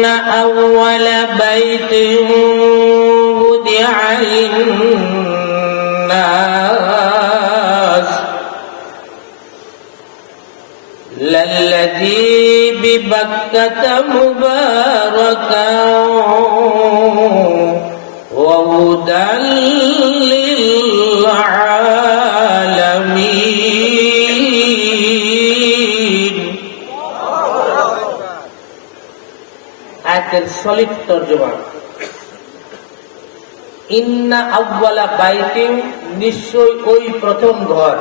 إن solid তর্জমা। ইন্না আব্বালা বাইতে নিশ্চয় ওই প্রথম ঘর।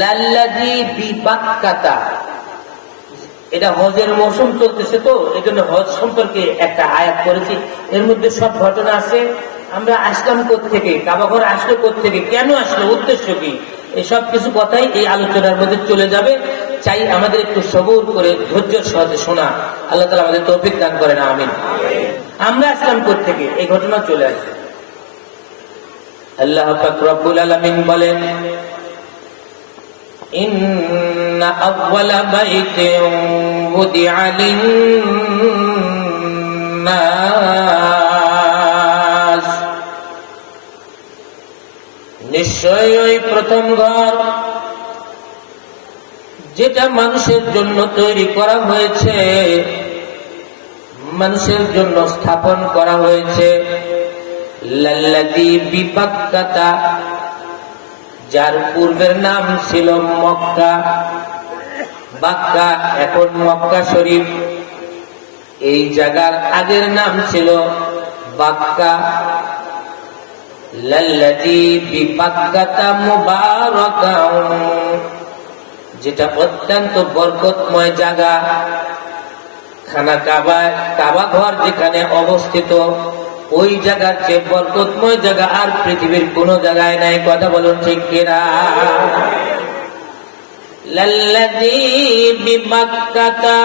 লাল্লাজি বিবাক্কাতা এটা হজের মৌসুম চলতেছে তো এই জন্য হজ সম্পর্কে একটা আয়াত করেছি এর মধ্যে সব ঘটনা আছে। আমরা আসলাম থেকে কাবাঘর আসলো থেকে কেন আসলো? উদ্দেশ্য কি? এই সব কিছু কথাই এই আলোচনার মধ্যে চলে যাবে। চাই আমাদের একটু সবুর করে ধৈর্যের সাথে শোনা আল্লাহ তালা আমাদের তৌফিক দান করেন আমিন আমরা আসলাম থেকে এই ঘটনা চলে আসবে আল্লাহ পাক রব্বুল আলামিন বলেন إن أول بيت وضع للناس নিশ্চয়ই ওই প্রথম ঘর যেটা মানুষের জন্য তৈরি করা হয়েছে, মানুষের জন্য স্থাপন করা হয়েছে। যার পূর্বের নাম ছিল মক্কা। বাক্কা এখন মক্কা শরীফ। এই জায়গার আগের নাম ছিল বাক্কা। লাল্লাদি বিপাক্কাতা মুবারাকা যেটা অত্যন্ত বরকতময় জায়গা। খানা কাবা কাবা ঘর যেখানে অবস্থিত, ওই জায়গার চেয়ে বরকতময় জায়গা আর পৃথিবীর কোন জায়গায় নাই। কথা বলুন ঠিক কেরা লাল্লাযী বিমাক্কাতা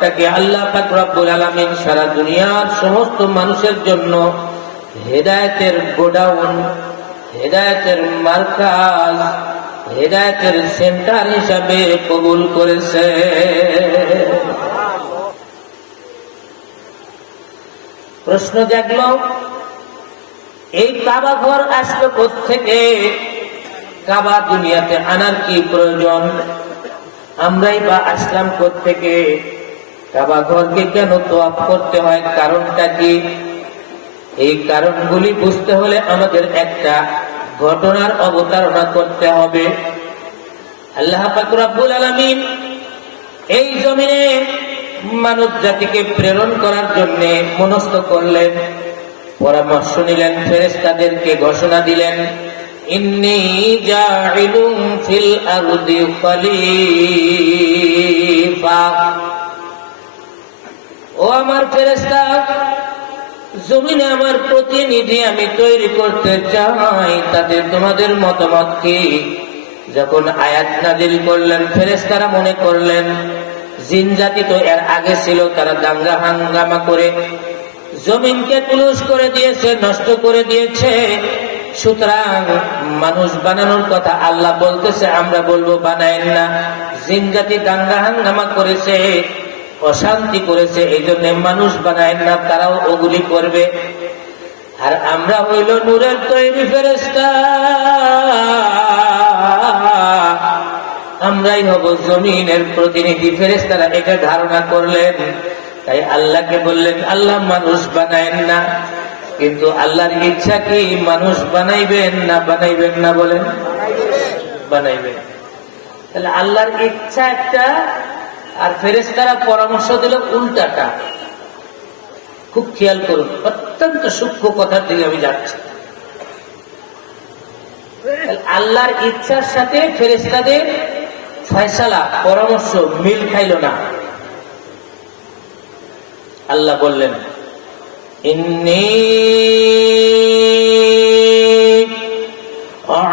ঘরটাকে আল্লাহ পাক আলামিন সারা দুনিয়ার সমস্ত মানুষের জন্য হেদায়েতের গোডাউন, হেদায়েতের মার্কাজ, হেদায়েতের সেন্টার হিসাবে কবুল করেছে। প্রশ্ন জাগলো, এই কাবা ঘর আসলো থেকে কাবা দুনিয়াতে আনার কি প্রয়োজন? আমরাই বা আসলাম থেকে কাবা কেন তোয়াপ করতে হয়? কারণটা কি? এই কারণগুলি বুঝতে হলে আমাদের একটা ঘটনার অবতারণা করতে হবে। আল্লাহ আলমিন এই জমিনে মানব জাতিকে প্রেরণ করার জন্য মনস্থ করলেন, পরামর্শ নিলেন ফেরেস্তাদেরকে ঘোষণা দিলেন, ইন্নি ফিল ও আমার ফেরেস্তা জমিনে আমার প্রতিনিধি আমি তৈরি করতে চাই তাতে তোমাদের মতামত কি? যখন আয়াত নাজিল করলেন ফেরেস্তারা মনে করলেন, জিন জাতি তো এর আগে ছিল, তারা দাঙ্গা হাঙ্গামা করে জমিনকে তুলুস করে দিয়েছে, নষ্ট করে দিয়েছে। সুতরাং মানুষ বানানোর কথা আল্লাহ বলতেছে, আমরা বলব বানায়েন না। জিন জাতি দাঙ্গা হাঙ্গামা করেছে। অশান্তি করেছে, এই জন্য মানুষ বানায় না, তারাও ওগুলি করবে। আর আমরা হইল নূরের তৈরি ফেরেস্তা আমরাই হব জমিনের প্রতিনিধি ফেরেস্তারা এটা ধারণা করলেন। তাই আল্লাহকে বললেন, আল্লাহ মানুষ বানায়েন না। কিন্তু আল্লাহর ইচ্ছা কি, মানুষ বানাইবেন না বানাইবেন না বলেন? বানাইবেন। তাহলে আল্লাহর ইচ্ছা একটা আর ফেরেস তারা পরামর্শ দিল উল্টাটা। খুব খেয়াল করুন, অত্যন্ত সূক্ষ্ম কথার দিকে আমি যাচ্ছি। আল্লাহর ইচ্ছার সাথে ফেরেস্তাদের ফয়সালা, পরামর্শ, মিল খাইল না। আল্লাহ বললেন, ইন্নি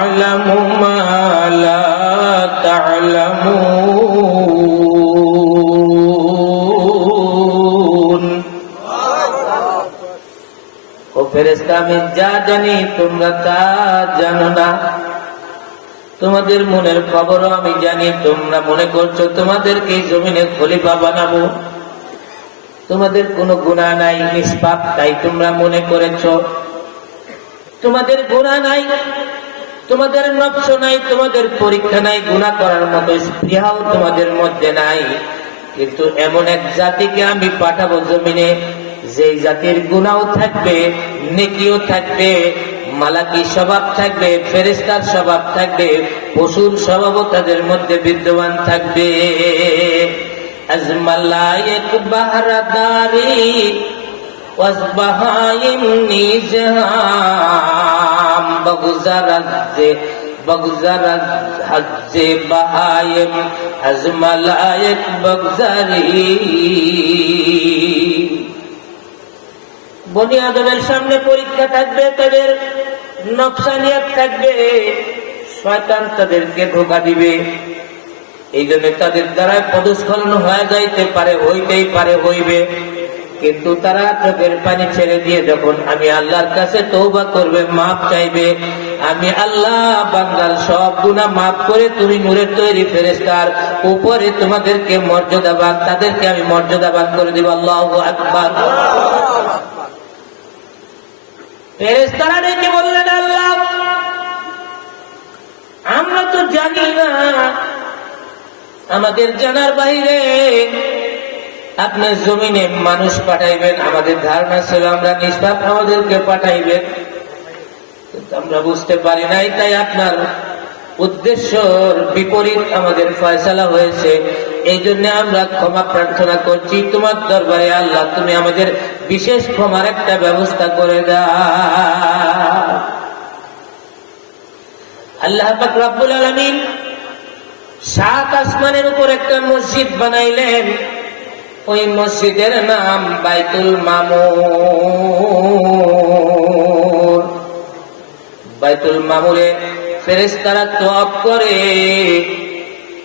আলামু ফেরেস্তা আমি যা জানি, তোমরা তা জানো না। তোমাদের মনের খবরও আমি জানি, তোমরা মনে করছ তোমাদেরকে জমিনে খলিফা বানাবো। তোমাদের কোনো গুণা নাই, নিষ্পাপ তাই তোমরা মনে করেছ। তোমাদের গুণা নাই, তোমাদের নকশ নাই, তোমাদের পরীক্ষা নাই, গুণা করার মতো স্পৃহাও তোমাদের মধ্যে নাই। কিন্তু এমন এক জাতিকে আমি পাঠাবো জমিনে যেই জাতির গুণাও থাকবে নেকিও থাকবে মালাকি স্বভাব থাকবে ফেরেস্তার স্বভাব থাকবে পশুর স্বভাবও তাদের মধ্যে বিদ্যমান থাকবে আজমালায়ক বাহারাদারি واسبهايم نيزهام بغزر الزي بغزر الحج بهايم أزملايك بغزري বনি আদমের সামনে পরীক্ষা থাকবে, তাদের নকশানিয়াত থাকবে, শয়তান তাদেরকে ধোকা দিবে। এই জন্য তাদের দ্বারা পদস্খলন হয়ে যাইতে পারে, হইতেই পারে, হইবে। কিন্তু তারা চোখের পানি ছেড়ে দিয়ে যখন আমি আল্লাহর কাছে তৌবা করবে মাপ চাইবে, আমি আল্লাহ বান্দার সব গুণা মাফ করে তুমি নূরের তৈরি ফেরেস্তার উপরে তোমাদেরকে মর্যাদাবান, তাদেরকে আমি মর্যাদাবান করে দিব। আল্লাহ আকবার। ফেরেস্তারা ডেকে বললেন, আল্লাহ, আমরা তো জানি না। আমাদের জানার বাইরে আপনার জমিনে মানুষ পাঠাইবেন, আমাদের ধারণা ছিল আমরা নিষ্পাপ, আমাদেরকে পাঠাইবেন। কিন্তু আমরা বুঝতে পারি নাই, তাই আপনার উদ্দেশ্যর বিপরীত আমাদের ফয়সালা হয়েছে। এই জন্য আমরা ক্ষমা প্রার্থনা করছি। তোমার দরবারে আল্লাহ, তুমি আমাদের বিশেষ ক্ষমার একটা ব্যবস্থা করে দাও। আল্লাহ পাক রব্বুল আলামিন সাত আসমানের উপর একটা মসজিদ বানাইলেন। ওই মসজিদের নাম বাইতুল মামুর বাইতুল মামুরে ফেরেস্তারা তপ করে।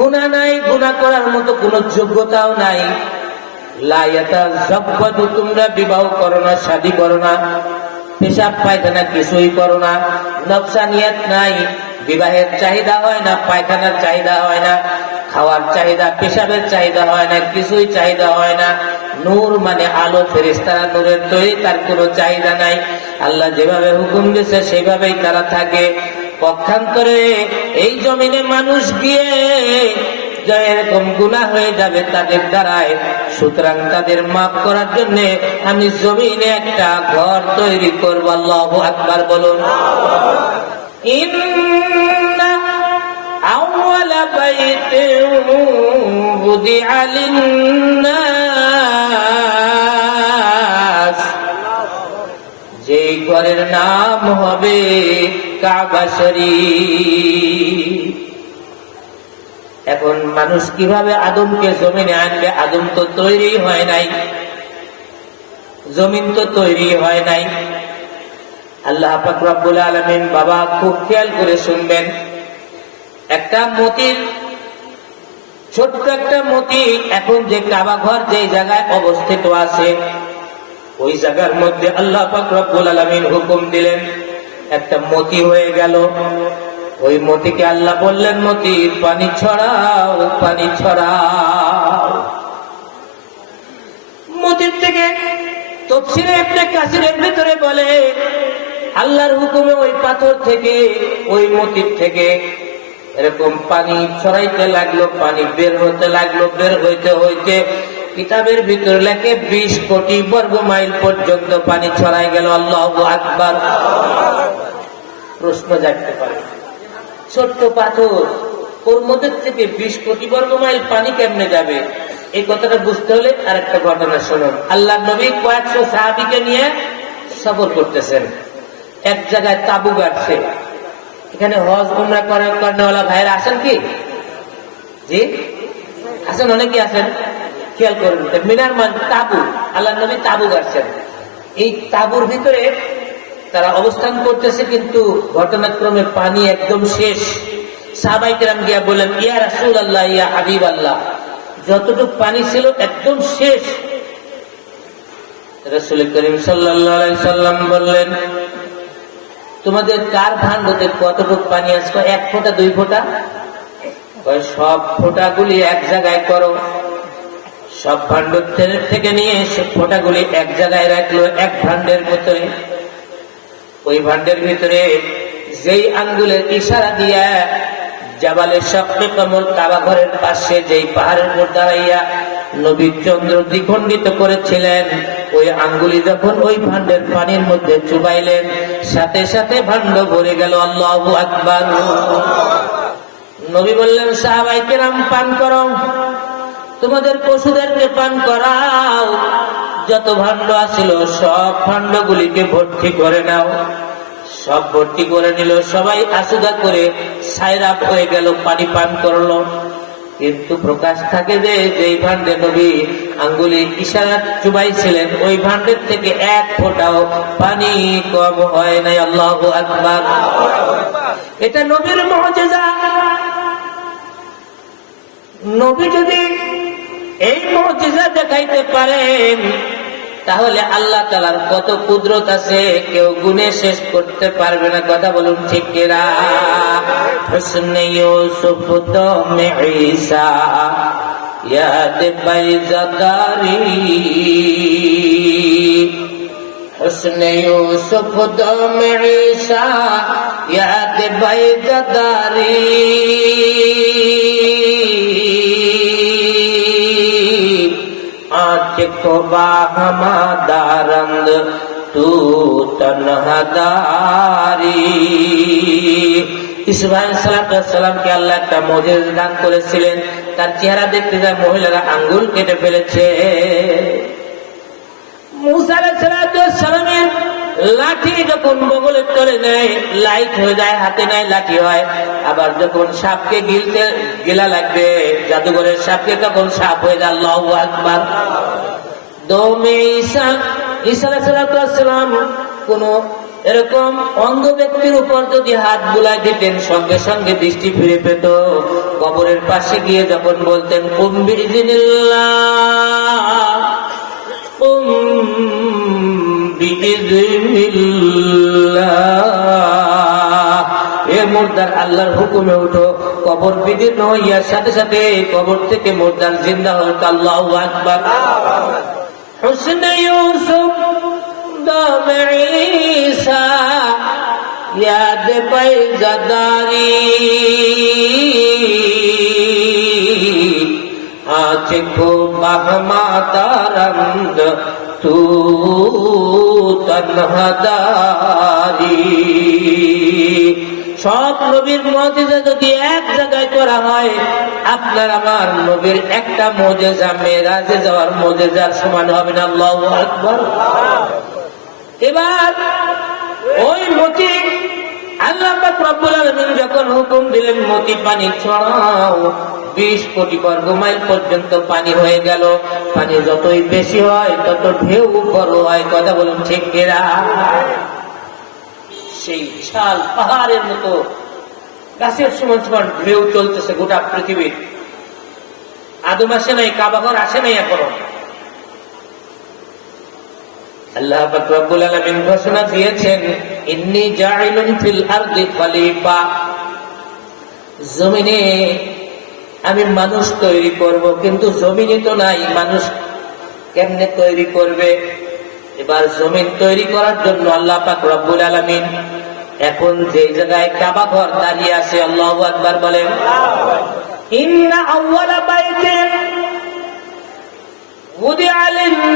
গুনাহ নাই গুনাহ করার মতো কোনো যোগ্যতাও নাই। তোমরা বিবাহ করো না, শাদী করো না, পেশাব পায়খানা কিছুই করো না নকশানিয়াত নাই, বিবাহের চাহিদা হয় না, পায়খানার চাহিদা হয় না, খাওয়ার চাহিদা, পেশাবের চাহিদা হয় না, কিছুই চাহিদা হয় না। নূর মানে আলো ফেরিস্তারা নূরের তৈরি, তার কোনো চাহিদা নাই। আল্লাহ যেভাবে হুকুম দিয়েছে, সেভাবেই তারা থাকে। পক্ষান্তরে এই জমিনে মানুষ গিয়ে যা এরকম গুণা হয়ে যাবে তাদের দ্বারায় সুতরাং তাদের মাফ করার জন্য আমি জমিনে একটা ঘর তৈরি করবো আল্লাহ আকবার বলুন ইন্না أول بيت وضع للناس যেই ঘরের নাম হবে এখন মানুষ কীভাবে আদমকে জমিনে আনবে? আদম তো তৈরি হয় নাই। জমিন তো তৈরি হয় নাই। আল্লাহ পাক রব্বুল আলামিন বাবা খুব খেয়াল করে শুনবেন। একটা মতির, ছোট্ট একটা মতি এখন যে কাবা ঘর যে জায়গায় অবস্থিত আছে, ওই জায়গার মধ্যে আল্লাহ পাক রব্বুল আলামিন হুকুম দিলেন একটা মতি হয়ে গেল। ওই মতিকে আল্লাহ বললেন, মতি, পানি ছড়াও পানি ছড়াও। মতির থেকে তফসিরে একটা কাশিরের ভিতরে বলে, আল্লাহর হুকুমে ওই পাথর থেকে, ওই মতির থেকে এরকম পানি ছড়াইতে লাগল, পানি বের হতে লাগল, বের হইতে হইতে কিতাবের ভিতর লেখে, বিশ কোটি বর্গ মাইল পর্যন্ত পানি ছড়াই গেল, আল্লাহ আকবার। প্রশ্ন জাগতে পারে। ছোট্ট পাথর, ওর মধ্যে থেকে বিশ কোটি বর্গ মাইল পানি কেমনে যাবে? এই কথাটা বুঝতে হলে আর একটা ঘটনা শুনুন। আল্লাহ নবী কয়েকশো সাহাবিকে নিয়ে সফর করতেছেন। এক জায়গায় তাবু গাড়ছে এখানে হজ উমরা করার কর্ণওয়ালা ভাইরা আছেন কি? জি? আছেন অনেকে আছেন। খেয়াল করুন মিনার মান তাবু। আল্লাহ নবী তাবু গাড়ছেন এই তাবুর ভিতরে তারা অবস্থান করতেছে, কিন্তু ঘটনাক্রমে পানি একদম শেষ। গিয়া ইয়া রাসুল আল্লাহ ইয়া হাবিব আল্লাহ যতটুকু পানি ছিল একদম শেষ। রসুল করিম সাল্লাম বললেন, তোমাদের কার ভান্ডতে কতটুকু পানি আসবে এক ফোঁটা, দুই ফোঁটা? সব ফোঁটাগুলি এক জায়গায় করো। সব ভাণ্ড থেকে নিয়ে সে ফোঁটাগুলি এক জায়গায় রাখল, এক ভাণ্ডের ভিতরে। ওই ভাণ্ডের ভিতরে যেই আঙ্গুলের ইশারা দিয়া জাবালের স্বপ্নে কমল কাবা ঘরের পাশে যেই পাহাড়ের উপর দাঁড়াইয়া নবী চন্দ্র দ্বিখণ্ডিত করেছিলেন, ওই আঙ্গুলি যখন ওই ভাণ্ডের পানির মধ্যে চুবাইলেন, সাথে সাথে ভাণ্ড ভরে গেল আল্লাহ আকবার। নবী বললেন, সাহাবাই কেরাম, পান করো। তোমাদের পশুদেরকে পান করাও। যত ভাণ্ড আছিল, সব ভাণ্ডগুলিকে ভর্তি করে নাও। সব ভর্তি করে নিল, সবাই আসুদা করে সাইরাপ হয়ে গেল, পানি পান করল। কিন্তু প্রকাশ থাকে যে, যেই ভান্ডে নবী আঙ্গুলি ইশারা চুবাইছিলেন, ওই ভান্ডের থেকে এক ফোঁটাও পানি কম হয় নাই। আল্লাহ আকবার। এটা নবীর মহজেজা। নবী যদি এই মজা দেখাইতে পারেন তাহলে আল্লাহ তালার কত কুদরত আছে, কেউ গুনে শেষ করতে পারবে না। কথা বলুন ঠিক কিরা হুসনে ইউসুফ ইয়াদ বাইজাদারি आँच को बाहमादारंग तू তনহাদারি ইসমাইল সালামকে আল্লাহ একটা মজেদ দান করেছিলেন তার চেহারা দেখতে যায় মহিলারা আঙ্গুল কেটে ফেলেছে মুসা সালামের লাঠি যখন বগলে চলে নেয় লাইট হয়ে যায় হাতে নেয় লাঠি হয় আবার যখন সাপকে গিলতে গিলা লাগবে জাদুঘরের সাপকে তখন সাপ হয়ে যায় আল্লাহ আকবার দৌমে ঈসা ঈসা সালাম কোন এরকম অন্ধ ব্যক্তির উপর যদি হাত বুলাই দিতেন, সঙ্গে সঙ্গে দৃষ্টি ফিরে পেত। কবরের পাশে গিয়ে যখন বলতেন কুম্বির এ মুর্দার আল্লাহর হুকুমে উঠো, কবর বিদীর্ণ হইয়ার সাথে সাথে কবর থেকে মুর্দার জিন্দা হয়ে আল্লাহ আকবার। حسن یوسف دم عیسیٰ یاد پی زداری آنکھ کو مہما تارند تو تنہ داری সব নবীর মজেজা যদি এক জায়গায় করা হয়, আপনার আমার নবীর একটা মজেজা মেয়েরাজে যাওয়ার মজেজার সমান হবে না, আল্লাহ এবার ওই মতি, আল্লাহ রব্বুল যখন হুকুম দিলেন, মতি পানি ছড়াও বিশ কোটি বর্গ মাইল পর্যন্ত পানি হয়ে গেল। পানি যতই বেশি হয়, তত ঢেউ বড় হয়, কথা বলুন ঠিক কেরা সেই বিশাল পাহাড়ের মতো। গাছের সমান সমান ঢেউ চলতেছে গোটা পৃথিবীর। আদম আসে নাই কাবাঘর আসে নাই এখনও। আল্লাহ আমি মানুষ তৈরি করব, কিন্তু জমিনে তো নাই, মানুষ কেমনে তৈরি করবে? এবার জমিন তৈরি করার জন্য আল্লাহ পাক রব্বুল আলামিন এখন যে জায়গায় কাবা ঘর দাঁড়িয়ে আছে আল্লাহু আকবার বলেন ইন্না আউওয়ালা বাইতিন وضع للناس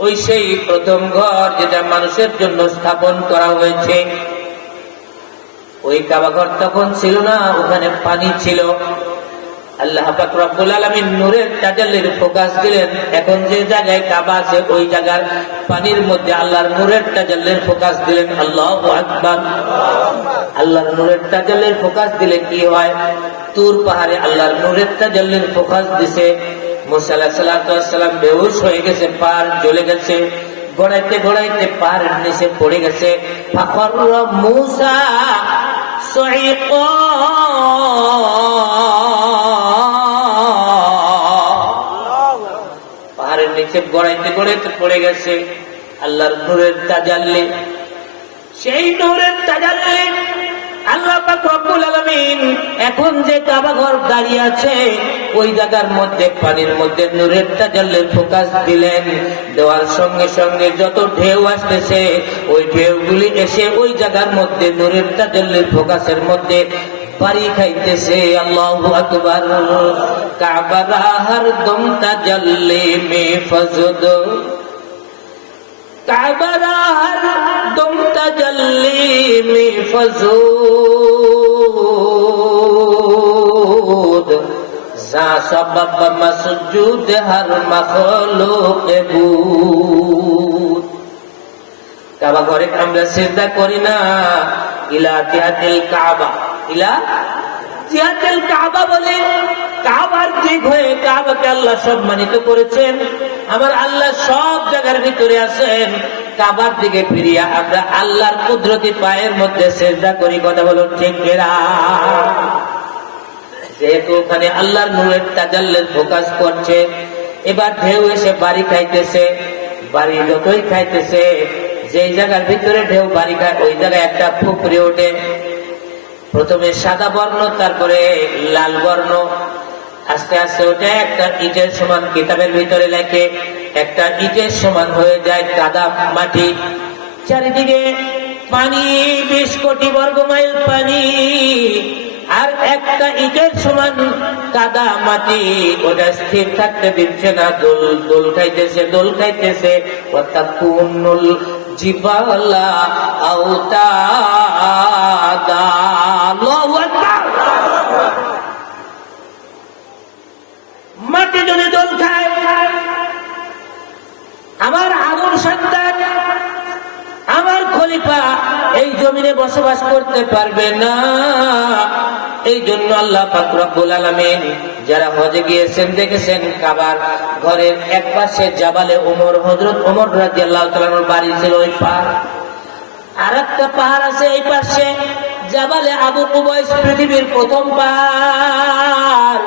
ওই সেই প্রথম ঘর যেটা মানুষের জন্য স্থাপন করা হয়েছে ওই কাবা ঘর তখন ছিল না ওখানে পানি ছিল আল্লাহ ফোকাস দিলেন। এখন যে জায়গায় ওই জায়গার পানির মধ্যে আল্লাহর নূরের তাজাল্লির ফোকাস দিলেন। আল্লাহু আল্লাহর নূরের ফোকাস দিলে কি হয়? তুর পাহাড়ে আল্লাহর নূরের ফোকাস দিছে। মুসা বেহুশ হয়ে গেছে পার জ্বলে গেছে। গড়াইতে গড়াইতে পাহাড়ের নিচে পড়ে গেছে। মুসা নিচে গড়াইতে গড়াইতে পড়ে গেছে। আল্লাহর নূরের তাজাল্লি। সেই নূরের তাজাল্লি দাঁড়িয়ে আছে, ওই জায়গার মধ্যে, পানির মধ্যে ফোকাস দিলেন। দেওয়ার সঙ্গে সঙ্গে যত ঢেউ আসতেছে, ওই ঢেউগুলি এসে ওই জায়গার মধ্যে নূরের তাজাল্লির ফোকাসের মধ্যে বাড়ি খাইতেছে, আল্লাহ আকবার। কাবা হর দম তাজাল্লি মে কাবরা হর দম তজল্লি মে মসজুদ, হর মখলুক কাবা ঘরে আমরা সিজদা করি না। ইলা কাবা। আল্লাহর কুদরতি পায়ের মধ্যে সেজদা করি, কথা ঠিক যেহেতু ওখানে আল্লাহর নূরের তাজাল্লের ফোকাস করছে, এবার ঢেউ এসে বাড়ি খাইতেছে, বাড়ি যতই খাইতেছে, যেই জায়গার ভিতরে ঢেউ বাড়ি খায়, ওই জায়গায় একটা পুকুরে ওঠে। প্রথমে সাদা বর্ণ, তারপরে লাল বর্ণ। আস্তে আস্তে ওটা একটা ইটের সমান কিতাবের ভিতরে লেখে, একটা ইটের সমান হয়ে যায় কাদা মাটি। চারিদিকে পানি, বিশ কোটি বর্গ মাইল পানি, আর একটা ইটের সমান কাদা মাটি। ওটা স্থির থাকতে দিচ্ছে না, দোল দোল খাইতেছে দোল খাইতেছে। অর্থাৎ কুনুল জিবালা আওতাদা আল্লাহু আকবার মাটি যদি দোল খায় আমার আগুন সন্তান, আমার খলিফা এই জমিনে বসবাস করতে পারবে না। এই জন্য আল্লাহ পাকুরাবুল আলমিন যারা হজে গিয়েছেন, দেখেছেন কাবার ঘরের এক পাশে জাবালে ওমর হজরত ওমর রাজি আল্লাহ বাড়ি ছিল ওই পাহাড়। আর একটা পাহাড় আছে এই পাশে, জাবালে আবু কুবৈস পৃথিবীর প্রথম পাহাড়।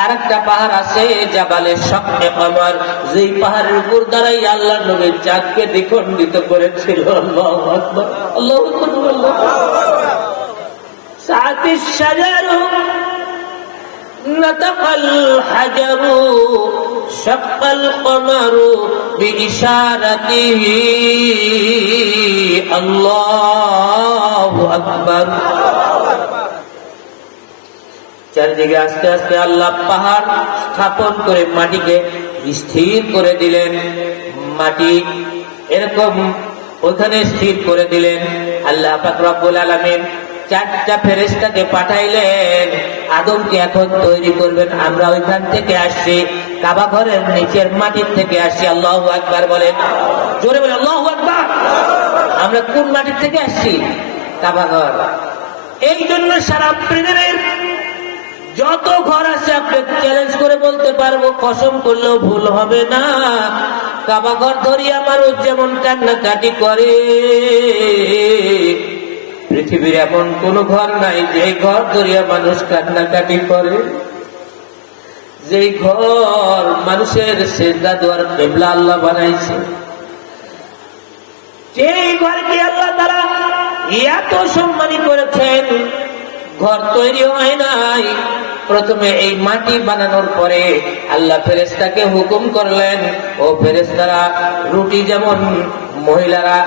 আর একটা পাহাড় আছে জাবালে শক্তে কমর যেই পাহাড়ের উপর দ্বারাই আল্লাহ নবীর চাঁদকে দ্বিখণ্ডিত করেছিল আল্লাহু আকবার আল্লাহু আকবার আল্লাহু আকবার ساعة الشجر نطق الحجر شق القمر بإشارته الله أكبر চারিদিকে আস্তে আস্তে আল্লাহ পাহাড় স্থাপন করে মাটিকে স্থির করে দিলেন। মাটি এরকম ওখানে স্থির করে দিলেন। আল্লাহ রব্বুল আলামিন চারটা ফেরেস্তাকে পাঠাইলেন। আদমকে এখন তৈরি করবেন। আমরা ওইখান থেকে আসছি, কাবা ঘরের নিচের মাটির থেকে আসছি। আল্লাহ আকবার বলেন। জোরে বলে আল্লাহ আকবার! আমরা কোন মাটির থেকে আসছি? কাবা ঘর। এই জন্য সারা পৃথিবীর যত ঘর আছে, আপনি চ্যালেঞ্জ করে বলতে পারব, কসম করলেও ভুল হবে না। কাবা ঘর ধরিয়া মানুষ যেমন কান্নাকাটি করে, পৃথিবীর এমন কোন ঘর নাই যে ঘর ধরিয়া মানুষ কান্নাকাটি করে। যে ঘর মানুষের সেজদা দোয়ার কেবলা আল্লাহ বানাইছে। যে ঘরকে আল্লাহ তারা এত সম্মানী করেছেন, ঘর তৈরি হয় নাই। প্রথমে এই মাটি বানানোর পরে আল্লাহ ফেরেস্তাকে হুকুম করলেন, ও ফেরেস্তারা রুটি যেমন মহিলারা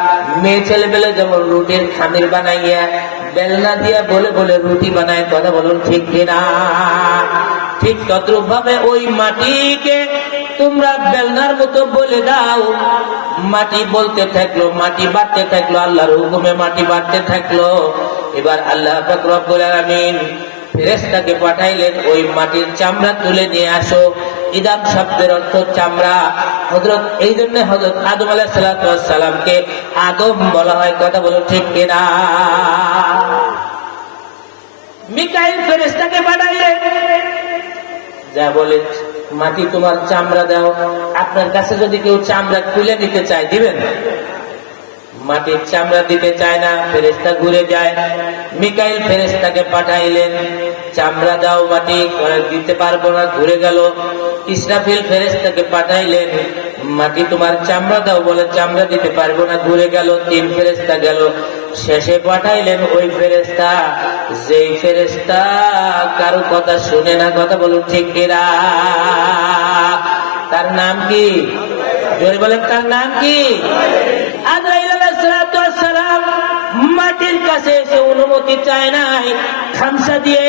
মেয়ে ছেলে পেলে যেমন রুটির খামির বানাইয়া বেলনা দিয়া বলে বলে রুটি বানায়, কথা বলুন ঠিক কিনা? ঠিক তদ্রুপ ভাবে ওই মাটিকে তোমরা বেলনার মতো বলে দাও। মাটি বলতে থাকল, মাটি বাড়তে থাকল, আল্লাহর হুকুমে মাটি বাড়তে থাকল। এবার আল্লাহ পাক রব্বুল আলামিন ফেরেশতাকে পাঠাইলেন, ওই মাটির চামড়া তুলে নিয়ে আসো। ইদাম শব্দের অর্থ চামড়া। হজরত এই জন্য হজরত আদম আলাহ সালামকে আদম বলা হয়, কথা বলো ঠিক কিনা? মিকাইল ফেরেশতাকে পাঠাইলেন। যা বলে, মাটি তোমার চামড়া দাও। আপনার কাছে যদি কেউ চামড়া তুলে নিতে চায়, দিবেন? মাটির চামড়া দিতে চায় না ফেরেস্তা ঘুরে যায়। মিকাইল ফেরেস্তাকে পাঠাইলেন, চামড়া দাও মাটি দিতে পারব না, ঘুরে গেল। ইসরাফিল ফেরেস্তাকে পাঠাইলেন, মাটি তোমার চামড়া দাও বলে চামড়া দিতে পারব না, ঘুরে গেল। তিন ফেরেস্তা গেল। শেষে পাঠাইলেন, ওই ফেরেস্তা যেই ফেরেস্তা কারও কথা শুনে না, কথা বলুন ঠিক কিনা? তার নাম কি? জোরে বলেন, তার নাম কি? মাটির কাছে এসে অনুমতি চায় নাই। খামসা দিয়ে